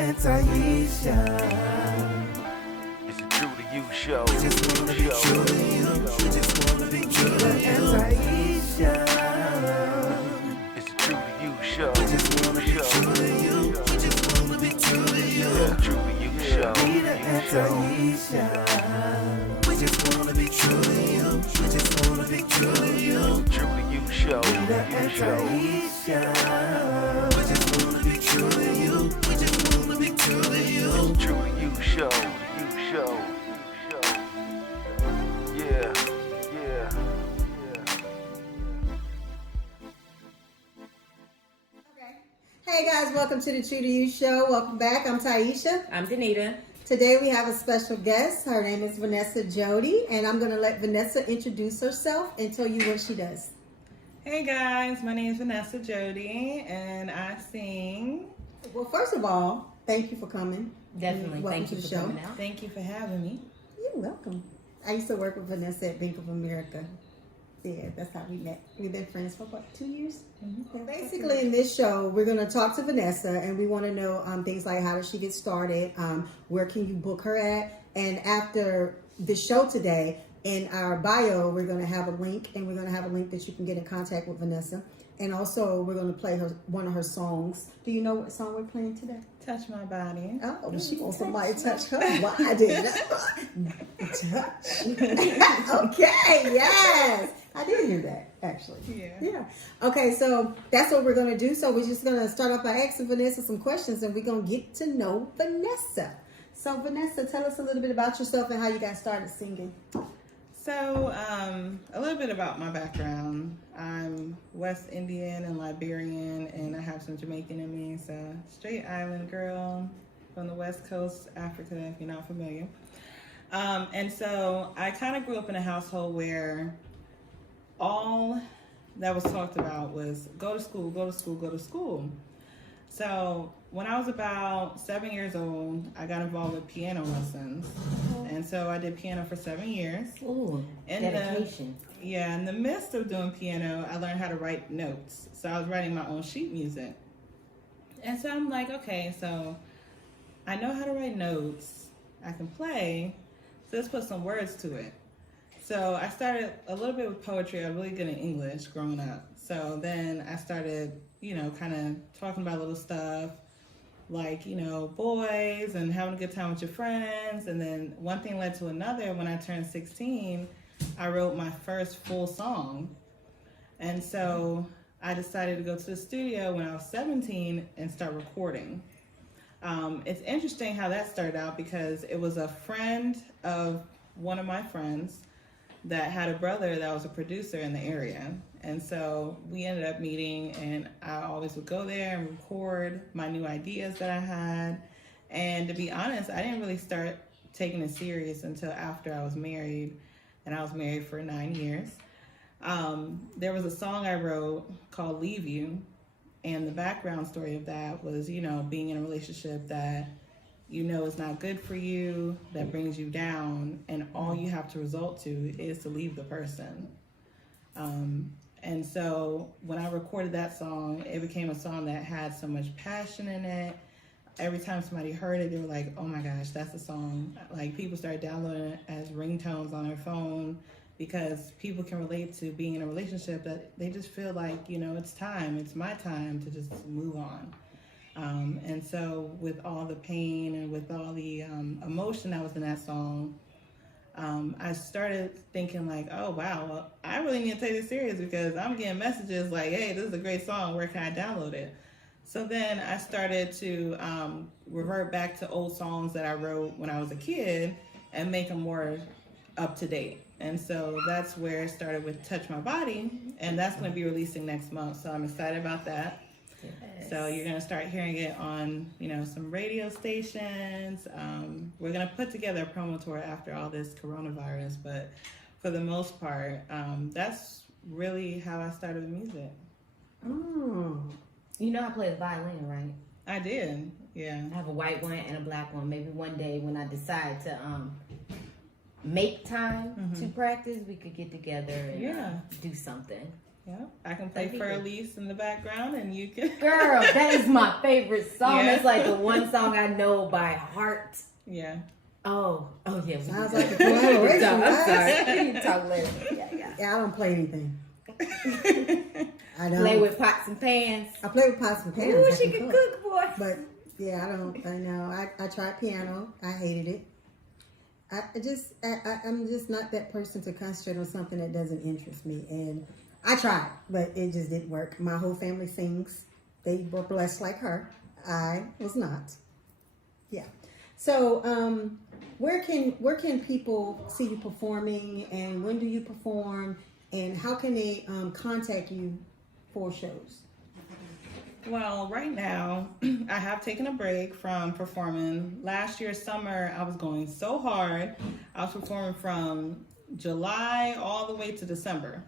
and Taisha. It's a Tru2u Show. Just wanna be true to you. Just wanna be true to and Taisha. It's a Tru2u Show. Just wanna be true to you. Just wanna be true to you. Tru2u Show. Rita and Taisha. We just wanna be true to you. We just wanna be true to you. Tru2u Show. Rita and Taisha. We just wanna be true to you. We just wanna be true to you. Tru2u Show. Show. Yeah. Hey guys, welcome to the Tru2u Show. Welcome back. I'm Taisha. I'm Danita. Today we have a special guest. Her name is Vanessa Jodie, and I'm going to let Vanessa introduce herself and tell you what she does. Hey guys, my name is Vanessa Jodie, and I sing. Well, first of all, thank you for coming. Definitely. Welcome Thank to you the for show. coming out. Thank you for having me. You're welcome. I used to work with Vanessa at Bank of America. Yeah, that's how we met. We've been friends for what, 2 years? Mm-hmm. Basically, in this show, we're going to talk to Vanessa, and we want to know things like how does she get started, where can you book her at, and after the show today, in our bio, we're going to have a link, and we're going to have a link that you can get in contact with Vanessa, and also we're going to play one of her songs. Do you know what song we're playing today? Touch My Body. Oh, she wants somebody to touch her body. Touch. Okay, yes. I did hear that, actually. Yeah. Okay, so that's what we're going to do. So we're just going to start off by asking Vanessa some questions, and we're going to get to know Vanessa. So, Vanessa, tell us a little bit about yourself and how you got started singing. So, a little bit about my background. I'm West Indian and Liberian, and I have some Jamaican in me. So, straight island girl from the West Coast, Africa, if you're not familiar. And so, I kind of grew up in a household where all that was talked about was go to school, go to school, go to school. So when I was about 7 years old, I got involved with piano lessons. And so I did piano for 7 years. Ooh, dedication. In the midst of doing piano, I learned how to write notes. So I was writing my own sheet music. And so I'm like, okay, so I know how to write notes. I can play. So let's put some words to it. So I started a little bit with poetry. I was really good in English growing up. So then I started, kind of talking about little stuff like, boys and having a good time with your friends. And then one thing led to another. When I turned 16, I wrote my first full song. And so I decided to go to the studio when I was 17 and start recording. It's interesting how that started out because it was a friend of one of my friends that had a brother that was a producer in the area. And so we ended up meeting, and I always would go there and record my new ideas that I had. And to be honest, I didn't really start taking it serious until after I was married, and I was married for 9 years. There was a song I wrote called Leave You, and the background story of that was, being in a relationship that is not good for you, that brings you down, and all you have to resort to is to leave the person. And so when I recorded that song, it became a song that had so much passion in it. Every time somebody heard it, they were like, oh my gosh, that's the song. Like, people started downloading it as ringtones on their phone because people can relate to being in a relationship that they just feel like, it's my time to just move on. And so with all the pain and with all the emotion that was in that song, I started thinking like, oh, wow, well, I really need to take this serious because I'm getting messages like, hey, this is a great song. Where can I download it? So then I started to revert back to old songs that I wrote when I was a kid and make them more up to date. And so that's where it started with Touch My Body. And that's going to be releasing next month. So I'm excited about that. Yes. So you're going to start hearing it on, some radio stations. We're going to put together a promo tour after all this coronavirus, but for the most part, that's really how I started with music. Oh, I play the violin, right? I did, yeah. I have a white one and a black one. Maybe one day when I decide to make time to practice, we could get together and do something. Yeah, I can play Fur Elise in the background, and you can. Girl, that is my favorite song. Yeah. That's like the one song I know by heart. Yeah. Oh yeah. Sounds like a collaboration. I'm sorry. Right? We can talk later. Yeah. Yeah, I don't play anything. I don't Play with pots and pans. I play with pots and pans. Ooh, I she can cook, boy. But yeah, I know. I tried piano. I hated it. I'm just not that person to concentrate on something that doesn't interest me. And I tried, but it just didn't work. My whole family sings. They were blessed like her. I was not. Yeah. So, where can people see you performing, and when do you perform, and how can they contact you for shows? Well, right now, I have taken a break from performing. Last year, summer, I was going so hard. I was performing from July all the way to December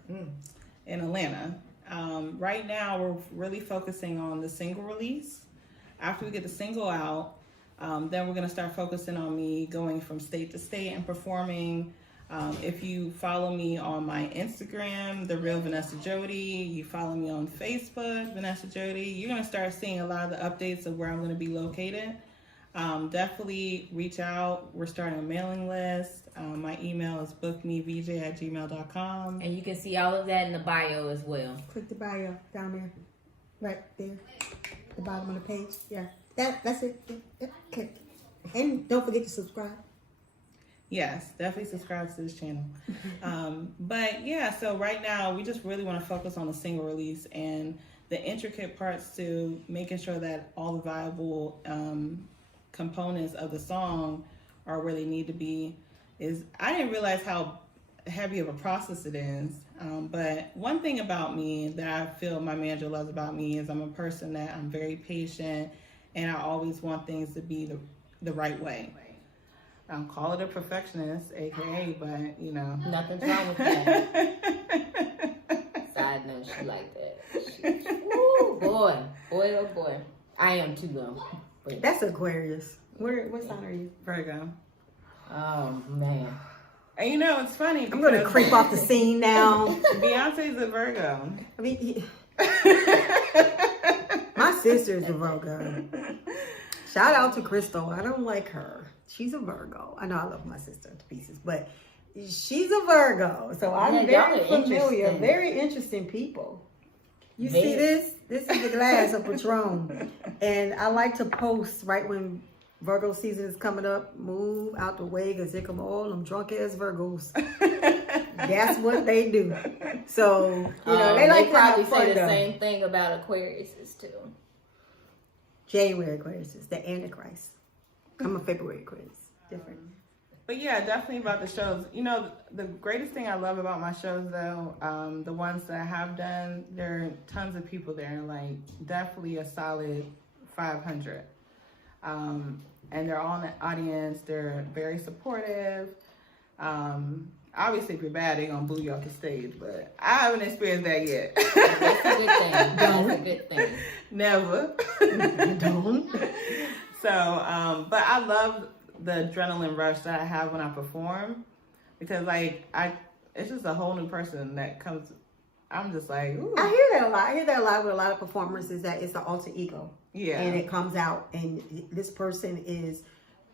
in Atlanta. Right now, we're really focusing on the single release. After we get the single out, then we're going to start focusing on me going from state to state and performing. If you follow me on my Instagram, The Real Vanessa Jodie, you follow me on Facebook, Vanessa Jodie, you're going to start seeing a lot of the updates of where I'm going to be located. Definitely reach out. We're starting a mailing list. My email is bookmevj@gmail.com. And you can see all of that in the bio as well. Click the bio down there, right there, the bottom of the page. Yeah, that's it. Yeah, click. And don't forget to subscribe. Yes, definitely subscribe to this channel. But yeah, so right now we just really want to focus on the single release and the intricate parts to making sure that all the viable components of the song are where they need to be. I didn't realize how heavy of a process it is. But one thing about me that I feel my manager loves about me is I'm a person that I'm very patient, and I always want things to be the right way. Call it a perfectionist, aka, but you know. Nothing's wrong with that. Side note, she like that. Ooh, boy. Boy, oh boy. I am too, though. But, That's Aquarius. What sign are you? Virgo. oh, man. And you know, it's funny. I'm going to creep off the scene now. Beyonce's a Virgo. I mean, my sister's a Virgo. Shout out to Crystal. I don't like her. She's a Virgo. I know I love my sister to pieces, but she's a Virgo. So I'm y'all very are familiar. interesting. Very interesting people. You Very. see this? This is the glass of Patron. And I like to post right when Virgo season is coming up. Move out the way because here come all them drunk ass Virgos. That's what they do. So, you know, they like to probably have fun, say the though. same thing about Aquariuses, too. January Aquarius is the Antichrist. I'm a February Aquarius. Different. But yeah, definitely about the shows. You know, the greatest thing I love about my shows, though, the ones that I have done, there are tons of people there, like definitely a solid 500. And they're all in the audience. They're very supportive. Obviously, if you're bad, they're going to boo you off the stage, but I haven't experienced that yet. That's a good thing. That's a good thing. Never. Don't. So, but I love the adrenaline rush that I have when I perform, because like it's just a whole new person that comes. I'm just like, ooh. I hear that a lot. I hear that a lot with a lot of performers, is that it's the alter ego. Yeah. And it comes out, and this person is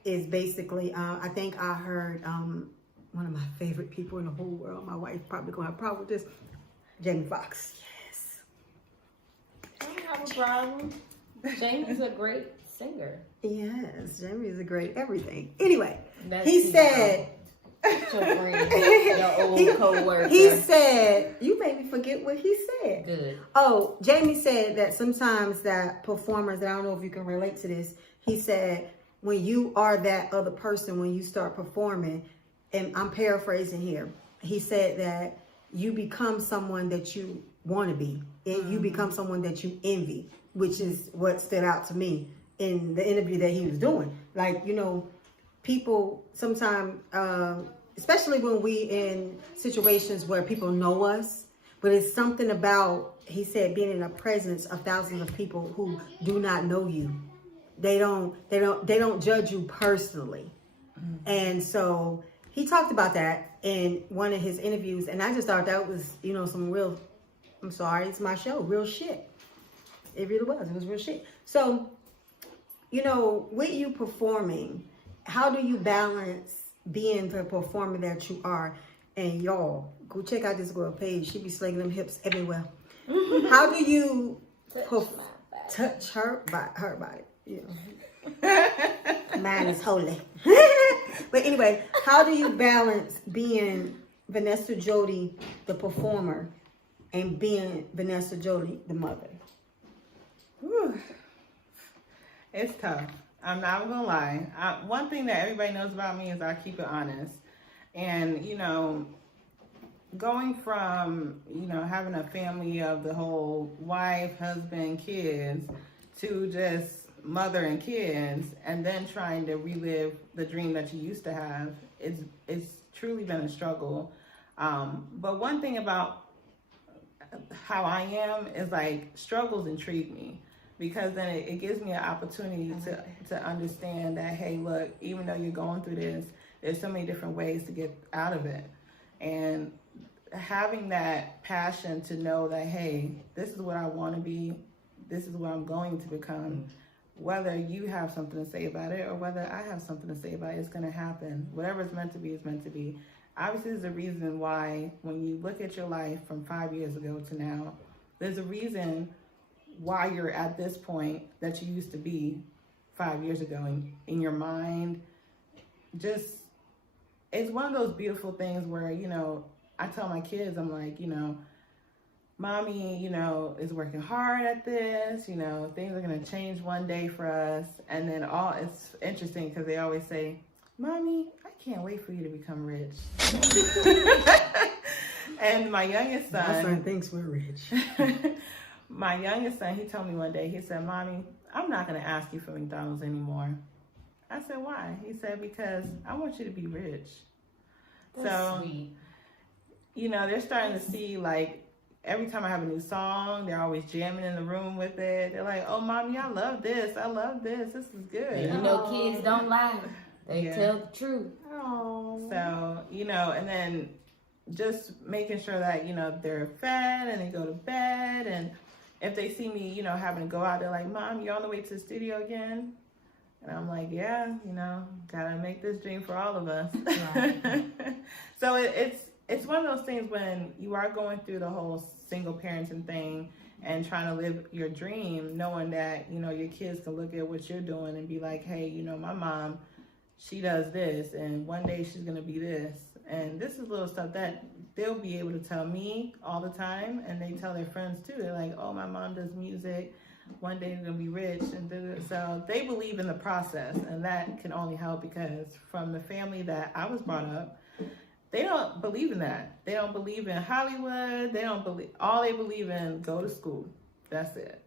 basically, I think I heard one of my favorite people in the whole world, my wife probably gonna have a problem with this, jamiefoxx. Yes. I don't have a problem. Jamie's a great singer. Yes, Jamie is a great everything. Anyway, That's he the, said, your friend, your old co-worker. he said, you made me forget what he said. Good. Oh, Jamie said that sometimes that performers, I don't know if you can relate to this, he said, when you are that other person, when you start performing, and I'm paraphrasing here, he said that you become someone that you want to be, and you become someone that you envy, which is what stood out to me in the interview that he was doing. Like, you know, people sometimes, especially when we in situations where people know us, but it's something about, he said, being in the presence of thousands of people who do not know you. They don't judge you personally. And so he talked about that in one of his interviews, and I just thought that was, you know, some real I'm sorry, it's my show. Real shit. It really was. It was real shit. So, you know, with you performing, how do you balance being the performer that you are? And y'all, go check out this girl page. She be slinging them hips everywhere. How do you touch her body? You know. Mine is holy. But anyway, how do you balance being Vanessa Jodie, the performer, and being Vanessa Jodie, the mother? Whew. It's tough. I'm not gonna lie. One thing that everybody knows about me is I keep it honest. And, you know, going from, you know, having a family of the whole wife, husband, kids, to just mother and kids, and then trying to relive the dream that you used to have, it's truly been a struggle. But one thing about how I am is like struggles intrigue me, because then it gives me an opportunity to understand that, hey, look, even though you're going through this, there's so many different ways to get out of it. And having that passion to know that, hey, this is what I want to be, this is what I'm going to become. Whether you have something to say about it or whether I have something to say about it, it's going to happen. Whatever it's meant to be is meant to be. Obviously, there's a reason why when you look at your life from 5 years ago to now, there's a reason why you're at this point that you used to be 5 years ago in your mind. Just, it's one of those beautiful things where, you know, I tell my kids, I'm like, you know, Mommy, you know, is working hard at this, you know, things are going to change one day for us. And then it's interesting because they always say, Mommy, I can't wait for you to become rich. And my youngest son. My son thinks we're rich. My youngest son, he told me one day, he said, Mommy, I'm not going to ask you for McDonald's anymore. I said, why? He said, because I want you to be rich. That's sweet. You know, they're starting to see, like, every time I have a new song, they're always jamming in the room with it. They're like, oh, Mommy, I love this. I love this. This is good. And you know, kids don't lie. They tell the truth. Oh. So, you know, and then just making sure that, you know, they're fed and they go to bed. And if they see me, you know, having to go out, they're like, Mom, you on the way to the studio again? And I'm like, yeah, you know, gotta make this dream for all of us. Right. So it's one of those things when you are going through the whole single parenting thing and trying to live your dream, knowing that, you know, your kids can look at what you're doing and be like, hey, you know, my mom, she does this, and one day she's going to be this. And this is little stuff that they'll be able to tell me all the time, and they tell their friends too. They're like, oh, my mom does music. One day they're going to be rich. And so they believe in the process, and that can only help because from the family that I was brought up, they don't believe in that. They don't believe in Hollywood. All they believe in, go to school. That's it.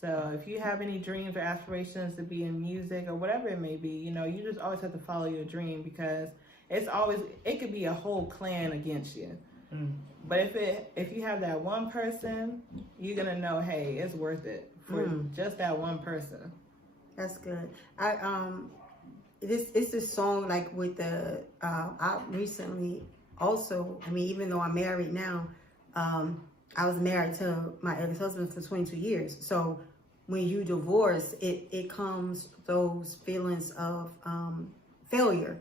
So if you have any dreams or aspirations to be in music or whatever it may be, you know, you just always have to follow your dream, because it could be a whole clan against you. But if you have that one person, you're going to know, hey, it's worth it for just that one person. That's good. It's this song, like with the, I recently also, I mean, even though I'm married now, I was married to my ex-husband for 22 years. So when you divorce, it comes those feelings of failure,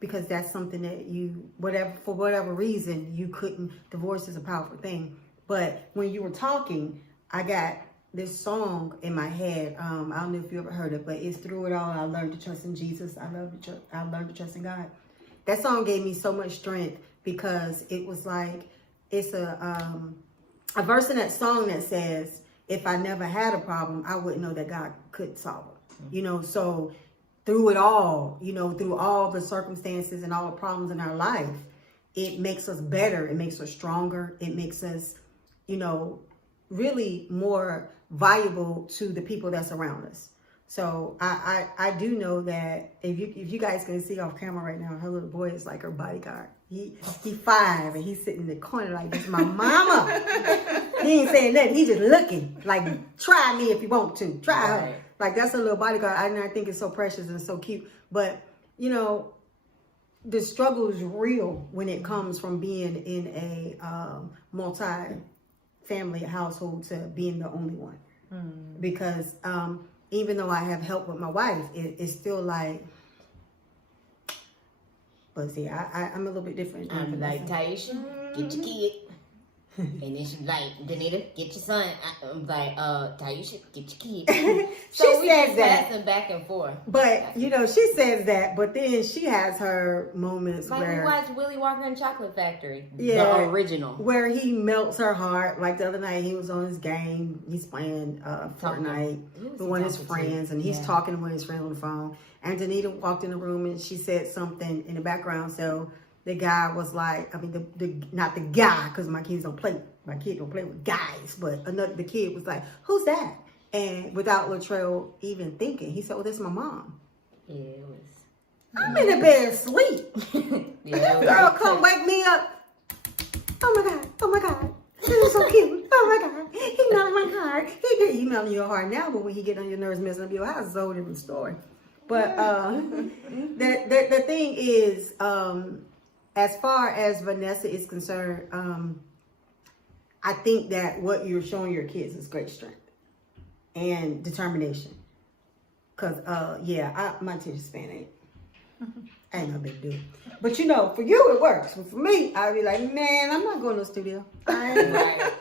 because that's something that for whatever reason, you couldn't. Divorce is a powerful thing. But when you were talking, I got this song in my head. I don't know if you ever heard it, but it's Through It All, I Learned to Trust in Jesus. I learned to trust in God. That song gave me so much strength, because it was like, it's a verse in that song that says, if I never had a problem, I wouldn't know that God could solve it. You know, so through it all, you know, through all the circumstances and all the problems in our life, it makes us better. It makes us stronger. It makes us, you know, really more valuable to the people that's around us. So I do know that if you guys can see off camera right now, her little boy is like her bodyguard. He 5 and he's sitting in the corner like, this is my mama. He ain't saying nothing. He just looking like, try me if you want to. Try her. Like, that's a little bodyguard. I think it's so precious and so cute. But, you know, the struggle is real when it comes from being in a family household to being the only one. Because even though I have help with my wife, it's still like, but see, I'm a little bit different. I'm like, Taisha, get your kid. And then she's like, Danita, get your son. I'm like, Taisha, get your kid. So we says just that. passing back and forth. But, you know, she says that, but then she has her moments Like where... we watched Willy Wonka and Chocolate Factory, Yeah, the original. where he melts her heart. Like the other night, he was on his game. He's playing Fortnite with one of his friends, and he's talking to one of his friends on the phone. And Danita walked in the room, and she said something in the background. So the guy was like, I mean, not the guy, because my kids don't play with guys, but the kid was like, "Who's that?" And without Latrell even thinking, he said, "Oh, that's my mom." Yeah, it was. I'm in the bed asleep. Girl, come wake me up. Oh my God. Oh my God. This is so cute. Oh my God. He melted my heart. He melting your heart now, but when he get on your nerves, messing up your house, it's a whole different story. But the thing is, as far as Vanessa is concerned, I think that what you're showing your kids is great strength and determination. Cause my attention span ain't no big deal. But you know, for you it works. But for me, I'd be like, man, I'm not going to the studio. Right.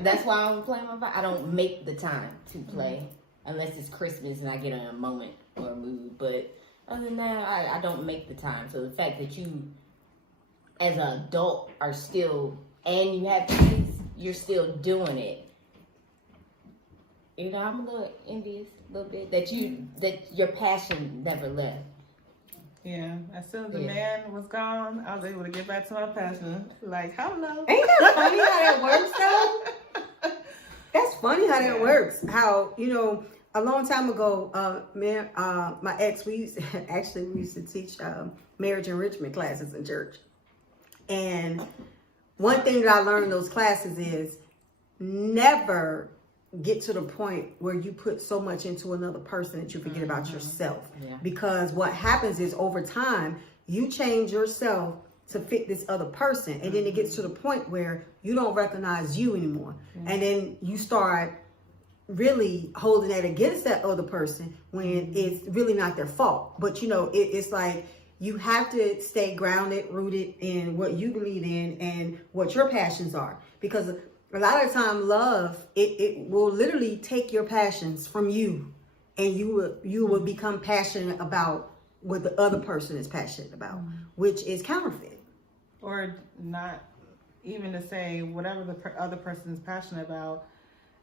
That's why I'm playing my vibe. I don't make the time to play unless it's Christmas and I get in a moment or a mood. But other than that, I don't make the time. So the fact that you, as an adult, are still, and you have kids, you're still doing it. You know, I'm a little envious, a little bit, that your passion never left. Yeah, as soon as the man was gone, I was able to get back to my passion. Like, hello. Ain't that funny how that works, though? That's funny how that works. How, you know, a long time ago, my ex, we used to teach marriage enrichment classes in church. And one thing that I learned in those classes is never get to the point where you put so much into another person that you forget about yourself. Yeah. Because what happens is over time, you change yourself to fit this other person. And then it gets to the point where you don't recognize you anymore. And then you start really holding that against that other person when it's really not their fault. But, you know, it's like you have to stay grounded, rooted in what you believe in and what your passions are. Because a lot of time, love, it will literally take your passions from you, and you will become passionate about what the other person is passionate about, which is counterfeit. Or not even to say whatever the other person is passionate about,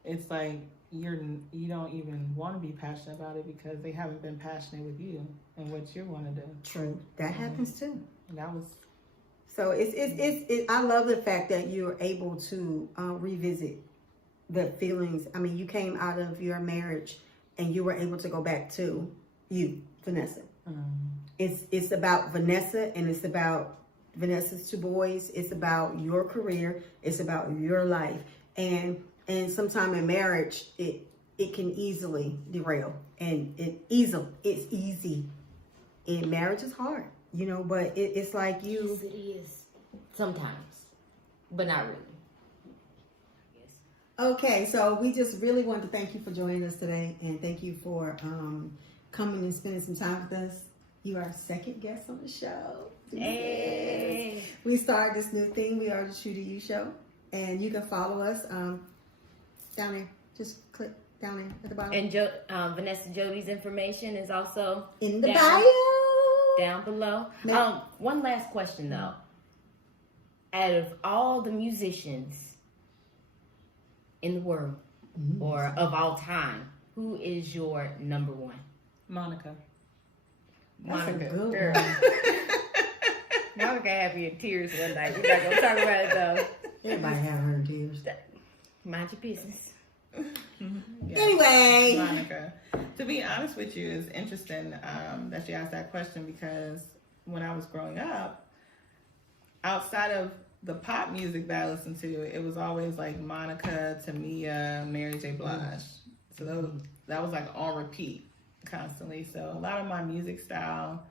it's like you don't even want to be passionate about it because they haven't been passionate with you and what you want to do. True, that happens too. And that was. So I love the fact that you're able to revisit the feelings. I mean, you came out of your marriage and you were able to go back to you, Vanessa. It's about Vanessa, and it's about Vanessa's 2 boys. It's about your career. It's about your life. And sometime in marriage, it can easily derail. And it's easy. And marriage is hard. You know, but it's like you... Yes, it is. Sometimes. But not really. Yes. Okay, so we just really want to thank you for joining us today. And thank you for coming and spending some time with us. You are our 2nd guest on the show. Hey. We started this new thing. We are the Tru2u Show. And you can follow us down there. Just click down there at the bottom. And Vanessa Jodie's information is also... in the bio. Down below. One last question though. Out of all the musicians in the world or of all time, who is your number 1? Monica. That's a good girl. Monica had me in tears one night. We're not gonna talk about it though. Everybody have her in tears. Mind your business. Yes. Anyway, Monica. To be honest with you, it's interesting that you asked that question because when I was growing up, outside of the pop music that I listened to, it was always like Monica, Tamia, Mary J. Blige. So that was like on repeat constantly. So a lot of my music style,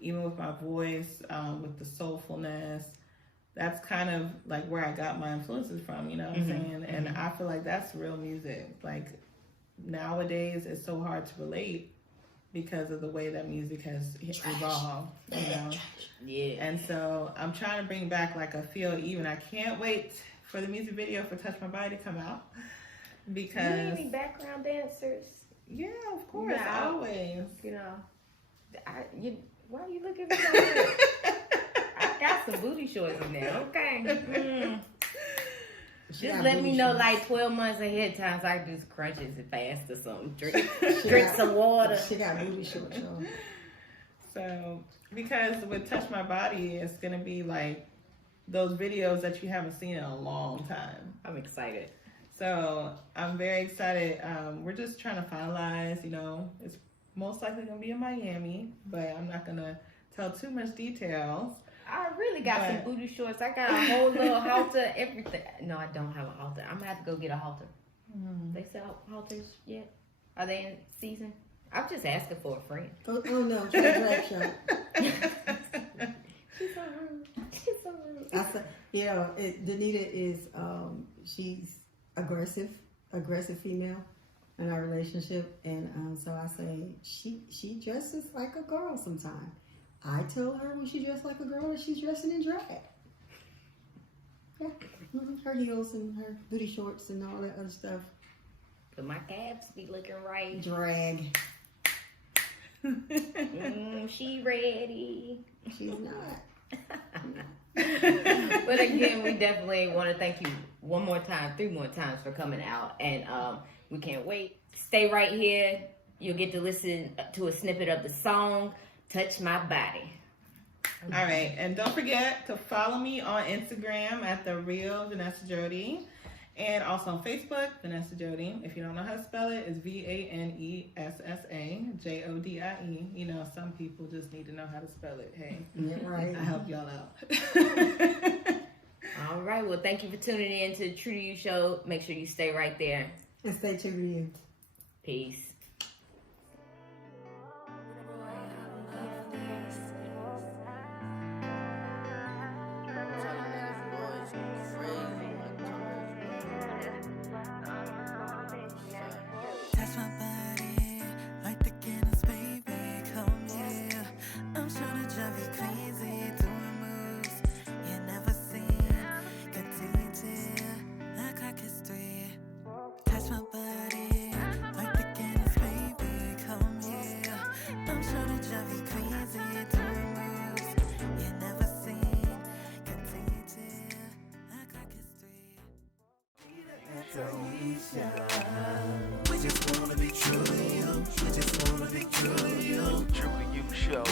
even with my voice, with the soulfulness, that's kind of like where I got my influences from, you know what I'm saying? And I feel like that's real music. Like nowadays, it's so hard to relate because of the way that music has evolved. You know? Yeah. And so I'm trying to bring back like a feel. Even I can't wait for the music video for "Touch My Body" to come out because. You need any background dancers? Yeah, of course, Yeah. always. You know, why are you looking for that? I got some booty shorts in there. Okay. Just let me know like 12 months ahead of time so I can just crunch it fast or something. Drink some water. She got booty shorts on. So, because with "Touch My Body," it's gonna be like those videos that you haven't seen in a long time. I'm excited. So I'm very excited. We're just trying to finalize, you know, it's most likely going to be in Miami, but I'm not going to tell too much details. I really got some booty shorts. I got a whole little halter, everything. No, I don't have a halter. I'm going to have to go get a halter. They sell halters yet? Are they in season? I'm just asking for a friend. Oh no, she's a drag show. She's so rude. She's so rude. I said, you know, Danita is, she's aggressive female in our relationship, and so I say she dresses like a girl sometimes. I tell her when she dresses like a girl that she's dressing in drag. Yeah, her heels and her booty shorts and all that other stuff. But my calves be looking right. Drag. She ready. She's not. But again, we definitely want to thank you one more time, 3 more times for coming out, and we can't wait. Stay right here. You'll get to listen to a snippet of the song "Touch My Body." All right, and don't forget to follow me on Instagram at The Real Vanessa Jodie, and also on Facebook, Vanessa Jodie. If you don't know how to spell it, it's VANESSAJODIE. You know, some people just need to know how to spell it. Hey, Yeah, right. I help y'all out. All right. Well, thank you for tuning in to the Tru2u Show. Make sure you stay right there. And stay true to you. Peace. Touch my body like the Guinness, baby. Come here. I'm sure to drive you crazy. Doing moves you never seen. Got detail like our history. Touch my body like the Guinness, baby. Come here. I'm sure to drive you crazy. Doing moves you never seen. Got detail like our history. We just wanna be true to you. We just wanna be true to you. Tru2u Show.